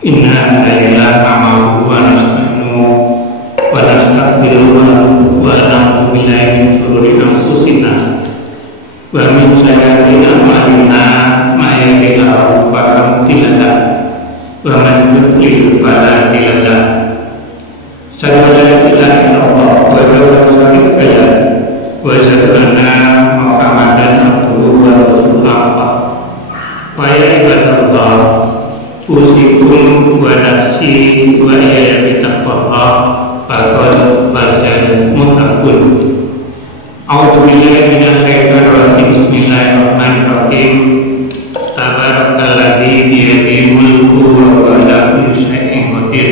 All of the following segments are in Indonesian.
Inna alhamdulillah nahmaduhu wa nasta'inuhu wa nastaghfiruh wa na'udzu billahi min shururi anfusina wa min sayyiati a'malina may yahdihillahu fala mudilla lahu wa man yudlil fala hadiya lahu. Asyhadu an la ilaha illallah wa la syarika lahu wa asyhadu anna Muhammadan abduhu wa rasuluhu. Wa ya ibadallah, usikum wa nafsi wa iyaya bitaqwallah faqad fazal muttaqun. A'udzu billahi minasy syaithanir rajim. Bismillahirrahmanirrahim. Tabarakalladzi biyadihi mulku wa huwa ala kulli syai'in qadir.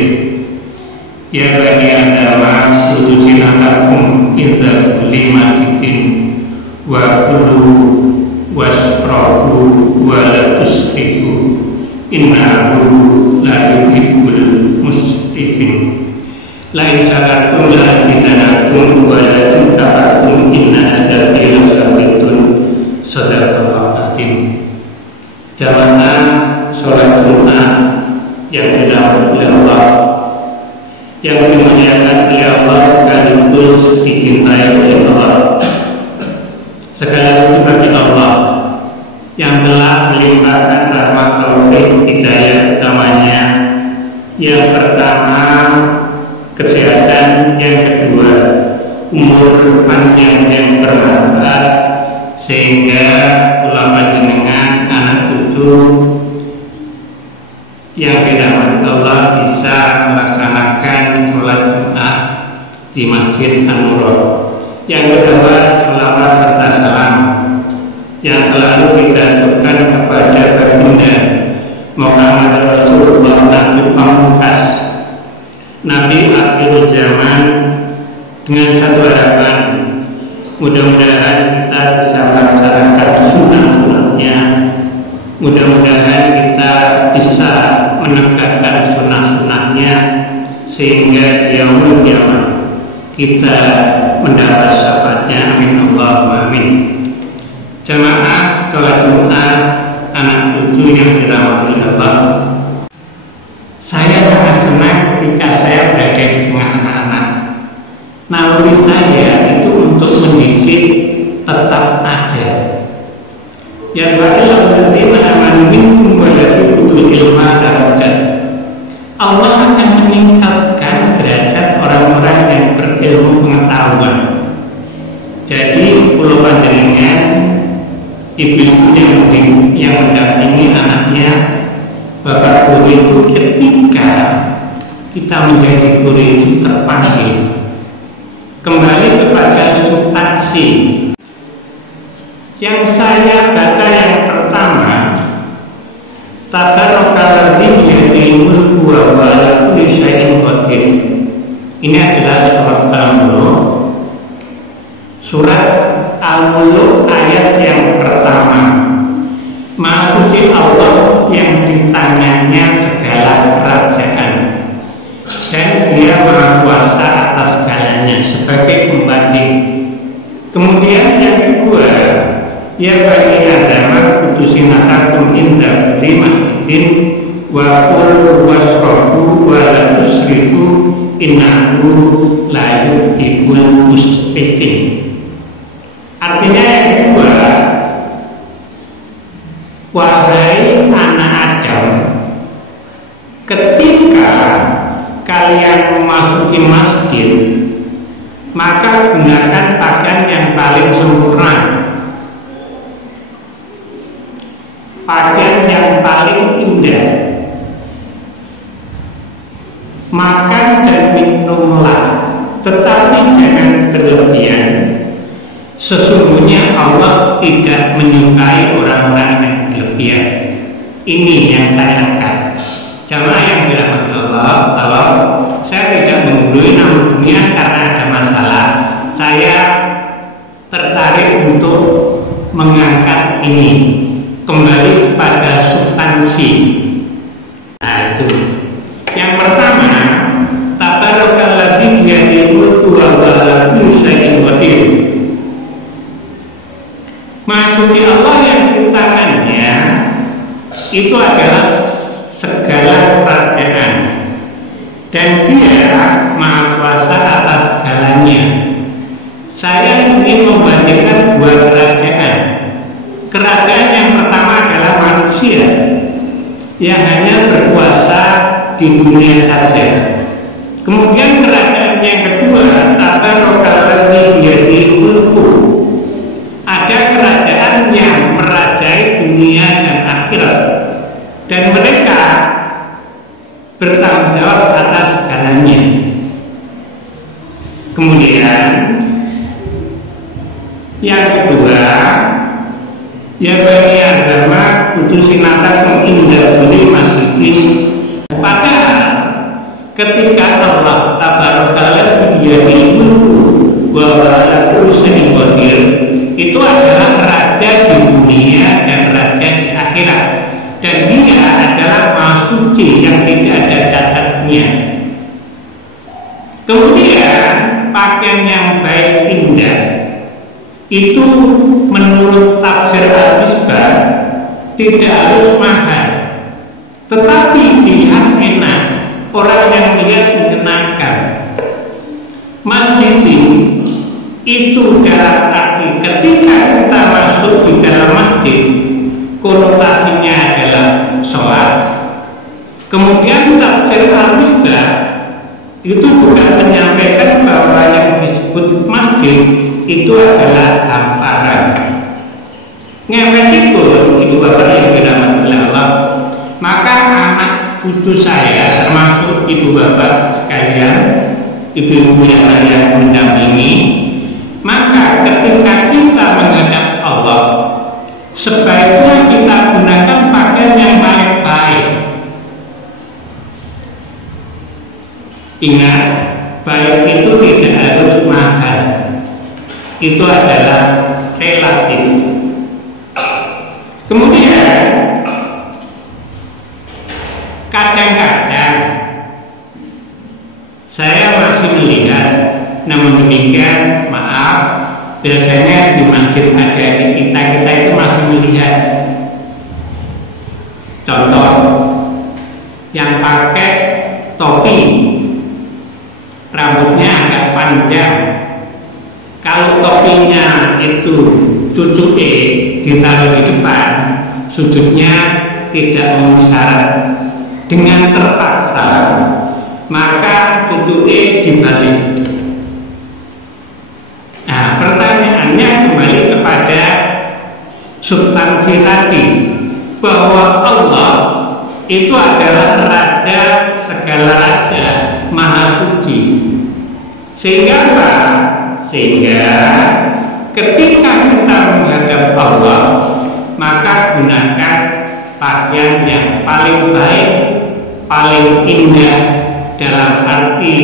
Ya bani Adam, sujudunakum idza kulimatin wa kulu wasrafu wa la tusrifu innahu la yuhibbul musrifin. La in syakartum la azidannakum wa la in kafartum inna adzabi lasyadidun. Shadaqallahu azim. Jamaah sholat Jumat yang dirahmati oleh Allah, yang dimuliakan oleh Allah, sekaligus dicintai oleh Allah, sekaligus bagi Allah yang telah melimpahkan rahmat taufik hidayah utamanya. Yang pertama kesehatan, yang kedua umur panjang yang bermanfaat, sehingga ulama jenengan anak cucu yang dirahmati Allah bisa melaksanakan sholat Jumat di Masjid An-Nur. Yang kedua selawat serta salam yang selalu kita aturkan kepada baginda Muhammad Rasulullah, Nabi pamungkas, Nabi akhir zaman, dengan satu harapan, mudah-mudahan kita bisa melaksanakan sunnah-sunnahnya, mudah-mudahan kita bisa menegakkan sunnah-sunnahnya, sehingga yaumul qiyamah kita mendapat syafaatnya. Amin Allahumma amin. Jamaah sholat Jumat anak cucu yang dirahmati Allah, saya sangat senang ketika saya berada di tengah anak-anak. Naluri saya itu untuk mendidik tetap aja. Ya ba'ilal ladzina amanu minkum wa ya'khudul ilma darajat. Allah akan meningkatkan derajat orang-orang yang berilmu pengetahuan. Jadi pulau panjenengan, ibu-ibu yang mendampingi anaknya, bapak guru itu, ketika kita menjadi guru itu terpanggil kembali kepada substansi. Yang saya baca yang pertama, Tabarakalladzi biyadihi mulku wa huwa ala kulli syai'in qadir. Ini adalah surat Al-Mulk. Surat Al-Mulk ayat yang pertama. Maha suci Allah yang di tangannya segala kerajaan, dan Dia maha kuasa atas segalanya sebagai pembanding. Kemudian yang kedua, ya bani Adam, kudusinatakum inda limasjidin wa qul wasrafu wa la tusrifu innahu la yuhibbul musrifin. Artinya yang kedua, wahai anak Adam, ketika kalian memasuki masjid, maka gunakan pakaian yang paling sempurna, pakaian yang paling indah. Makan dan minumlah, tetapi jangan berlebihan. Sesungguhnya Allah tidak menyukai orang-orang yang berlebihan. Ini yang saya angkat. Jamaah yang dirahmati Allah, kalau saya tidak menggurui namun dunia karena ada masalah, saya tertarik untuk mengangkat ini kembali pada substansi. Nah itu. Yang pertama, Tabarakalladzi biyadihi mulku wa huwa ala kulli syai'in qadir. Maha suci Allah yang di tangannya itu adalah segala kerajaan dan Dia Maha Kuasa atas segalanya. Saya ingin membandingkan dua kerajaan. Kerajaan yang pertama adalah manusia yang hanya berkuasa di dunia saja. Kemudian kerajaan yang kedua, tabarokallazi biyadihil mulku, ada kerajaan yang merajai dunia dan akhirat, dan mereka bertanggung jawab atas segalanya. Kemudian yang kedua, ya bani agama kutusinatakum inda kulli masjidin. Padahal ketika Allah tabarakallazi biyadihil mulku wa huwa ala kulli syai'in qadir, itu adalah raja di dunia dan raja di akhirat, dan Dia adalah Maha Suci yang tidak ada cacatnya. Kemudian pakaian yang baik indah itu menurut tafsir Al-Misbah tidak harus mahal, tetapi dilihat enak, orang yang melihat menyenangkan. Masjid itu dalam arti ketika kita masuk di dalam masjid, konotasinya adalah sholat. Kemudian tafsir Al-Misbah itu bukan menyampaikan bahwa yang disebut masjid itu adalah hamparan. Ngepetipun ibu bapak yang dirahmati Allah, maka anak cucu saya termasuk ibu bapak sekalian, ibu-ibu yang saya mendampingi, maka ketika kita menghadap Allah, sebaiknya kita gunakan pakaian yang baik-baik. Ingat, baik itu tidak harus mahal, itu adalah relatif. Kemudian kadang-kadang saya masih melihat, namun demikian maaf, biasanya di masjid ada kita itu masih melihat contoh yang pakai topi, rambutnya agak panjang. Kalau topinya itu cucuknya ditaruh di depan, sudutnya tidak memenuhi syarat, dengan terpaksa maka cucuknya dibalik. Nah, pertanyaannya kembali kepada substansi tadi, bahwa Allah itu adalah Raja segala raja, Maha Suci. Sehingga apa? Sehingga ketika kita menghadap Allah, maka gunakan pakaian yang paling baik, paling indah, dalam arti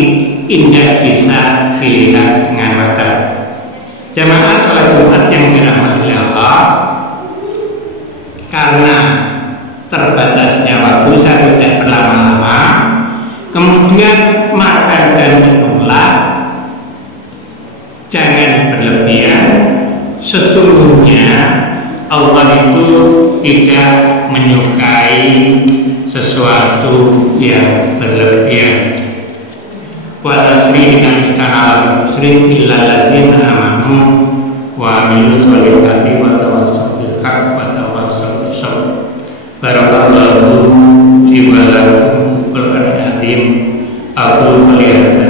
indah bisa dilihat dengan mata. Jamaah sholat Jumat yang dirahmati Allah, karena terbatasnya waktu saya tidak berlama-lama, kemudian makan dan minumlah, jangan berlebihan. Sesungguhnya Allah itu tidak menyukai sesuatu yang berlebihan. Walasri dengan cara muslim illal ladzina amanu wa amilus sholihati wa tawassaw bil haqq wa tawassaw bis sabr. Barakallahu fi wa lakum fil Qur'anil azim. Aku melihat